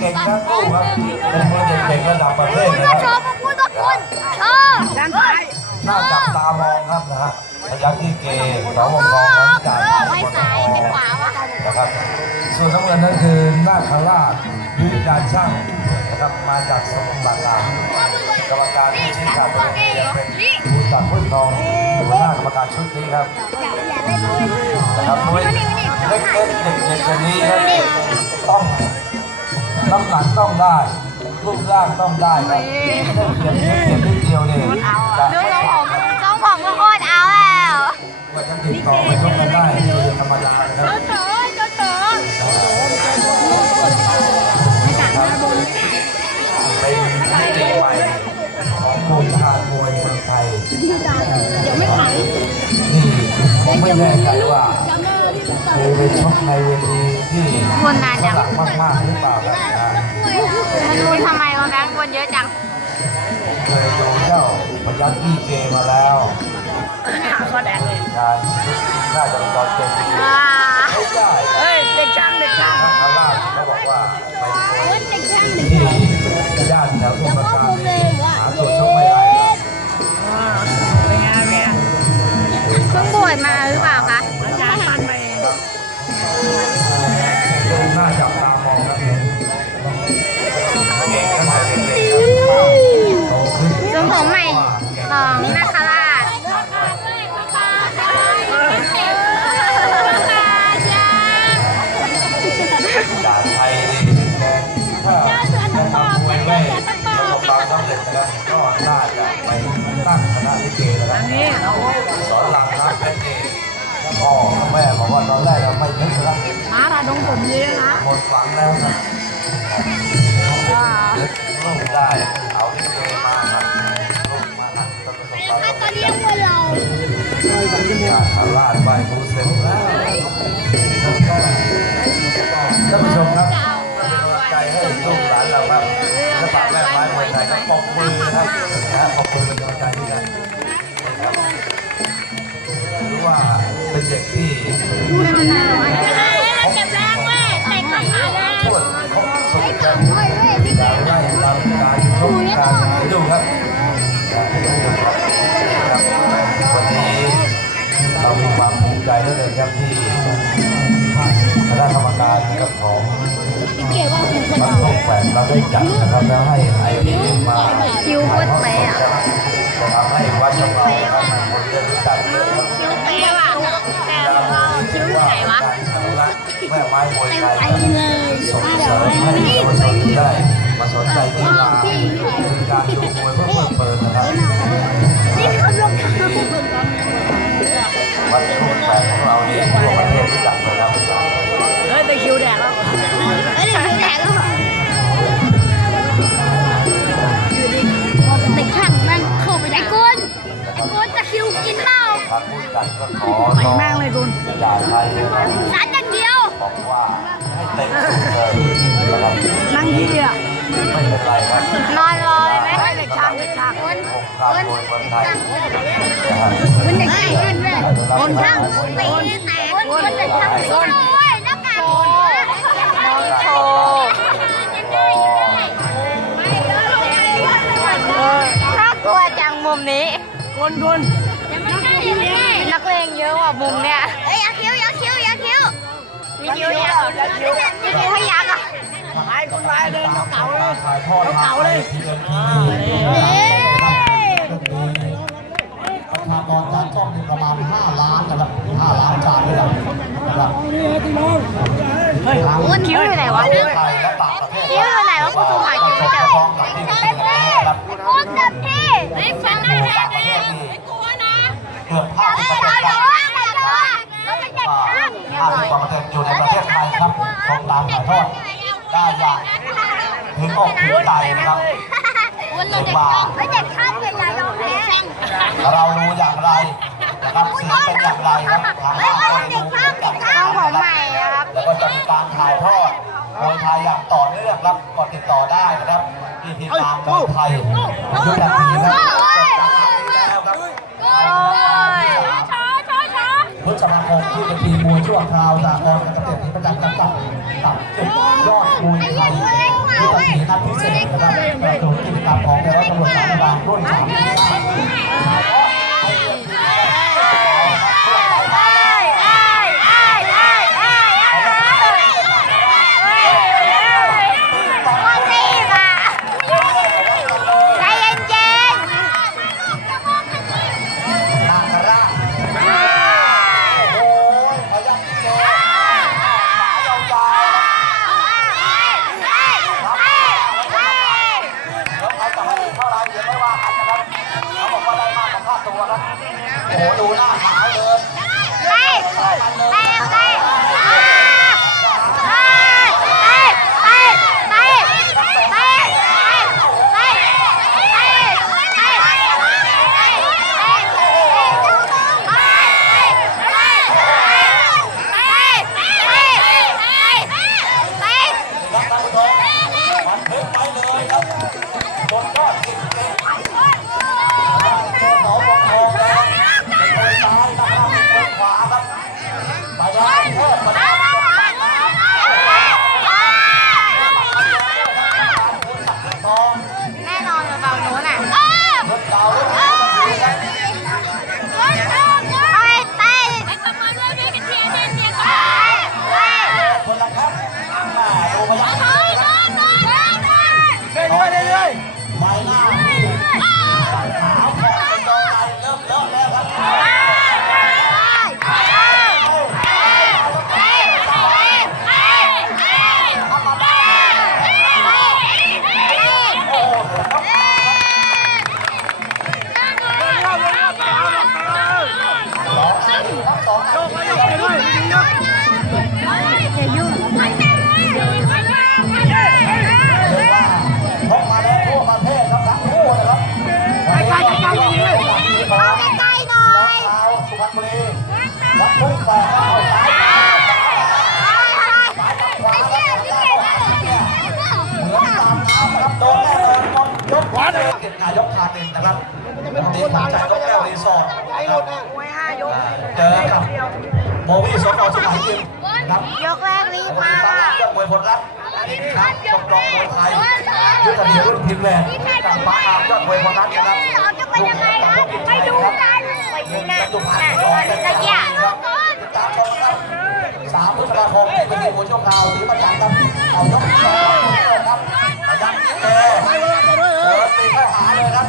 เก่งทั้งคู่ครับเป็นมวยเด็กระดับประเทศคุณนะก็คชรับมคุกคุณชอบด้านซ้ายน่าจับตามองครับนะฮะพยัคฆ์ที่เกสองวงกองของการไม่ซ้ายไม่ขวาวะนะครับส่วนน้ำเงินนั่นคือนาคราชยุทธการช่างนะครับมาจากสมุทรปราการกรรมการที่ชี้ขาดเองยังเป็นผู้จัดผู้ทอง หัวหน้ากรรมการชุดนี้ครับอย่าอย่าเล่นด้วยนะครับมวยเล็กๆเด็กๆคนนี้ครับต้องน้ำหนักต้องได้รูปร่างต้องได้ครับเพียงเพียงนิดเดียวเนี่ยจะดูทรงผมทรงผมก็โคตรเอาแล้วกว่าจะติดต่อไปชกกันได้ไม่ใช่ธรรมดานะครับ ไม่แน่ใจว่าเคยไปชกในเวทีที่ฝรั่งมากๆหรือเปล่าครับนะมันรุนทำไมวะแบงค์คนเยอะจังเคยดูเจ้าพยัคฆ์ที่เกมาแล้วขาก็แดงเลยงานน่าจะตอนเจ็ดปีว้าไม่ได้เฮ้ยเด็กช่างเด็กช่างทางล่างเขาบอกว่าไปที่ย่านแถวสมุทรปราการเนี่ยหาตัวชกไม่ได้ วชมาหรือเปล่าคะอาจารย์ปั้นไปเองดูน่าจับตามองครับทรงผมใหม่ของนาคราชจากไทยนี่ถ้าถ้าทำมวยไม่ประสบควาสำเร็จนะครับก็น่าจะไปตั้งคณะลิเก พ่อกับแม่บอกว่าตอนแรกเราไม่นึกนะครับมาระดงผมเยอะนะหมดหวังแล้วนะอ่านึกลูกได้เอาลิเกมาครับลูกมาหักประสบความสำตอนเร็เลี้ยจงวัวเราพระราชไหว้ครูเสร็จแล้วท่านผู้ชมครับเป็นกำลังใจให้ลูกหลานเราครับและฝากแม่ไม้มวยไทยครับปรบมือนะครับนะปรบมือเป็นกำลังใจให้กัน เด็กที่เก็บแรงเว้ยเตะเข้าขาเลยพูดครบสูตรครับการไล่ตามการชกการให้ดูครับให้ดูครับวันนี้เรามีความภูมิใจเหลือเกินครับที่คณะกรรมการนะครับของเก๋ว่าคุณคนวัดโลกแฝงเราได้จัดนะครับแล้วให้ไอพีมาคิวโคตรเป๊ะอะจะทำให้วัดของเรา แม่ไม้มวยไทยไปเลยส่งเสริมให้เยาวชนได้มาสนใจกีฬามีการดูมวยเพื่อเพลิดเพลินนะครับนี่คือรองเท้าวัดทุ่งแฝงของเราเนี่ยทั่วประเทศรู้จักนะครับเฮ้ยตะคริวแดงแล้วเอ้ยคิวแดงแล้วเด็กช่างนั่นเข้าไปไอ้กุนไอ้กุนจะคิวกินเปล่าทางผู้จัดก็ขอไปร้องแม่งเลยคุณอย่าไทยนะครับสารอย่างเดียว บอกว่าให้เต็มสุดเลยนะครับนั่งที่อะไม่เป็นไรครับนอนรอเลยไหมเฮ้ยเด็กช่างเด็กช่างวงการมวยเมืองไทยนะครับคุณเด็กช่างขึ้นเลยคนช่างตีแตกคนเด็กช่างตีโอ้ยนักการโชว์น่ากลัวจังมุมนี้คนคนนักเลงเยอะกว่ามุมเนี่ยเอ้ยอยาคิ้ว มีคิ้วอยาคิ้วมีคิ้วให้ยักษ์อะไอ้คนร้ายเดินเก่าเลยถ่ายทอดเก่าเลยเฮ้ยประชากรจานช่องประมาณ 5 ล้านนะครับ5ล้านจานเลยนะครับเฮ้ยอ้วนคิ้วอยู่ไหนวะไทยเทศคิ้วอยู่ไหนวะกูสูงหาคิ้วไม่เจอพร้อมกับที่ประเทศนะครับกูเต็มที่ไอ้ฟันได้แทนเลยไม่กลัวนะเกือบเอ้ย50เราประเทศอย่าว่าอย่ากลัวเราเป็นเด็กช่า งเงียบหน่อย50กว่าประเทศอยู่ในประเทศไทยครับชมตามถ่ายทอดได้อย่างถึงอกถึงใจนะครับวันเราเด็กช่างไม่เด็กช่างเป็นไรเราแพ้เราดูอย่างไรนะครับเสียงเป็นอย่างไรครับทางเฮ้ยบ้านวันก็เราดูเด็กเหช่างมือนกันช่างใหม่ครับแล้วก็จะมีการถ่ายทอดมวยไทยอย่างต่อเนื่องครับกดติดต่อได้นะครับที่ทีมงานมวยไทยชุดแบบนี้นะครับ พฤษภาคมที่เป็นทีมมวยชั่วคราวสากลกรเกษตรศรีประจันทร์กับกับจุดยอดมวยไทยที่ตัดสีนัดพิเศษนะครับประชุมกิจกรรมของในรัฐตำรวจสารบาลรุ่นสาม สองอันครับสองอันๆยกไปด้วยดีๆยกเรียกว่าพกมาแล้วทั่วประเทครับทั้งคู่นะครับวันนี้ก็มีความเป็นหลักที่ของใกล้หน่อน้องยสาวสุพรรณบุรีรับพุ่งแฝกเข้าซ้ายซ้ายกับขวรับเหมือนตามน้ำครับโดนแน่นอนหมดยกขวาเลยเก็บนายกชาตินนะครับวันนี้ผมใจก็แกวรีสอร์ทนะครับ เจอกับโบวี่สมอสุขัยยิมนครับยกแรกรีบมามากเรื่องมวยผลลัพธ์อีกครั้งจบจองมวยไทยยุทธเดียรุ่นพิมแหวนกับฟ้าอามยอดมวยผลลัพธ์นะครับออกจะไปยังไงนะไปดูกันไปดูนะจุพันธ์จอมเป็นตะตะเกียครับติดตามชมครับสามพฤษภาคมเป็นทีมมวช่วคราวสีประจันครับเอายกสองครับประยันเอไปเปิดตีเข้าหาเลยครับ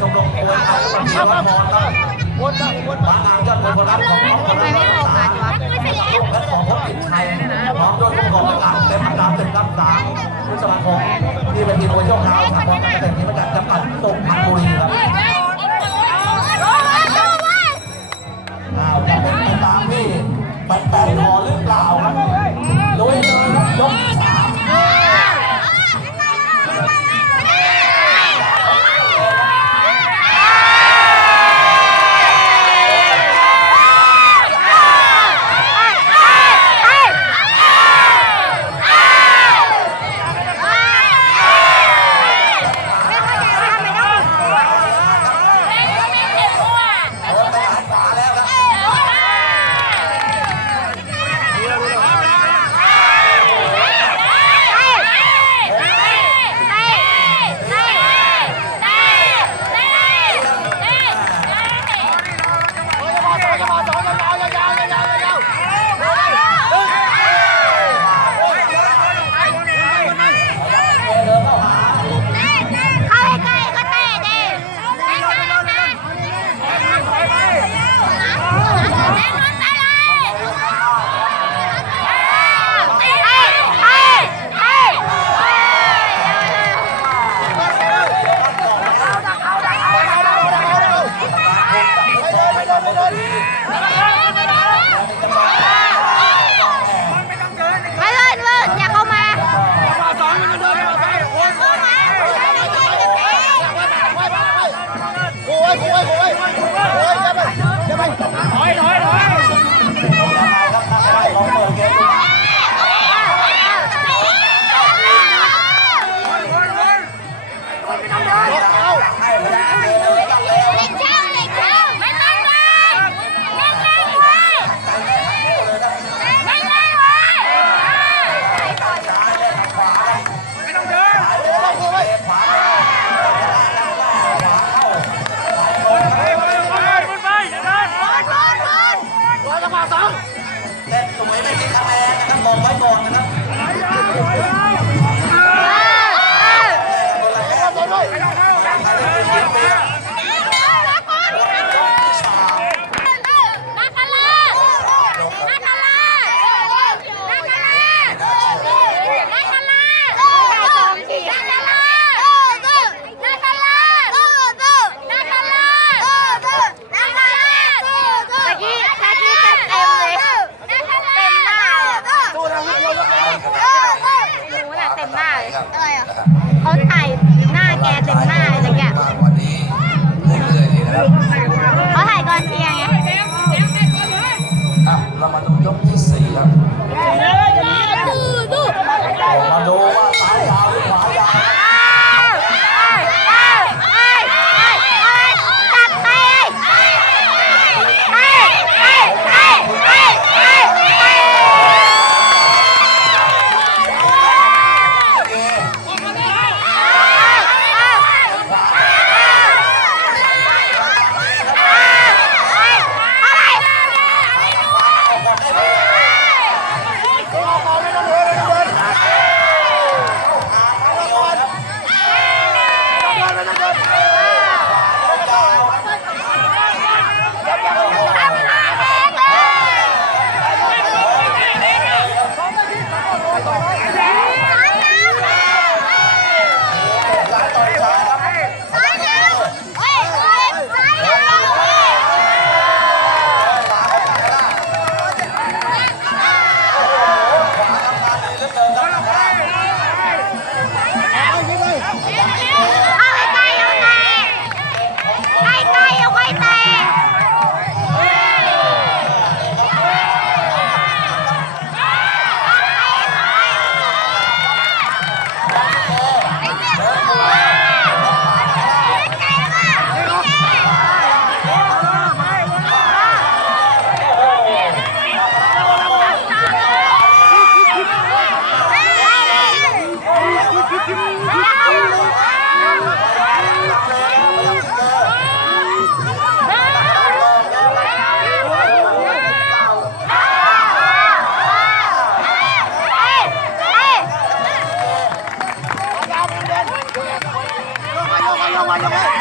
ชักชมรมมวยไทยวันนี้วัดมอนครับวนได้วนบ้านนางยอดมวยคนรักของน้องคนรักของสามและของพบติดชัยพร้อมด้วยผู้กองกำลังเต็มอันดับเต็มรับสามผู้สมัครของที่เป็นทีมมวยช่วงเช้าสากลการเกษตรที่มาจากจังหวัดสุพรรณบุรีครับอ้าวจะเป็นไปตามที่แฟนๆขอหรือเป Come on, come on.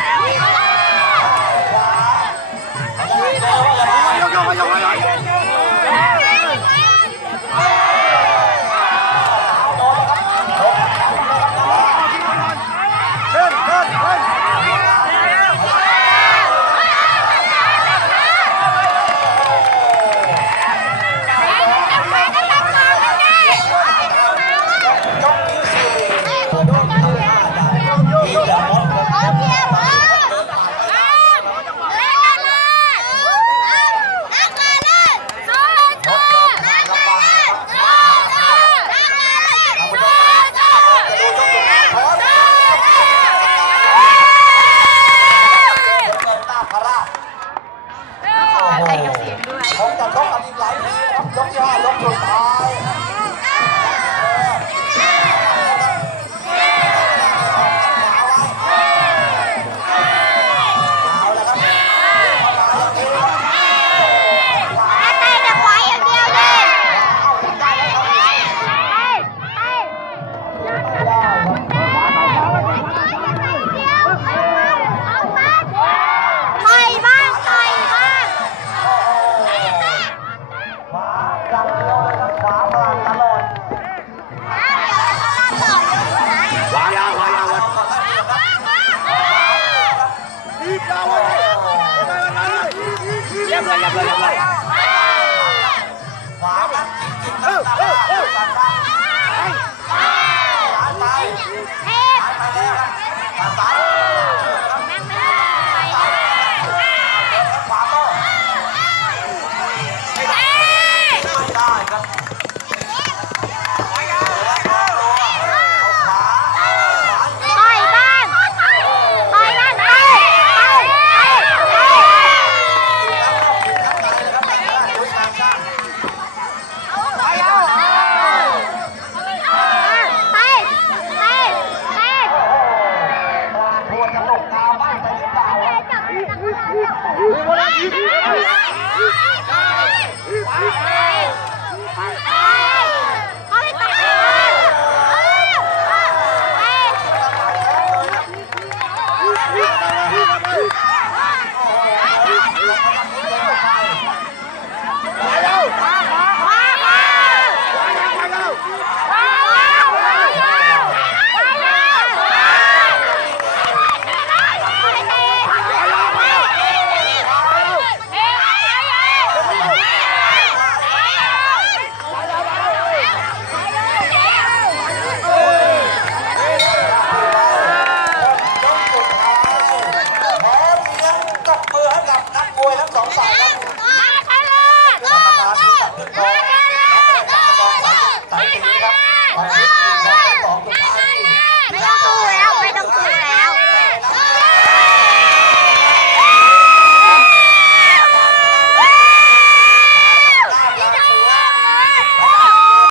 จะหลบทางบ้านไปหรือเปล่าไปไป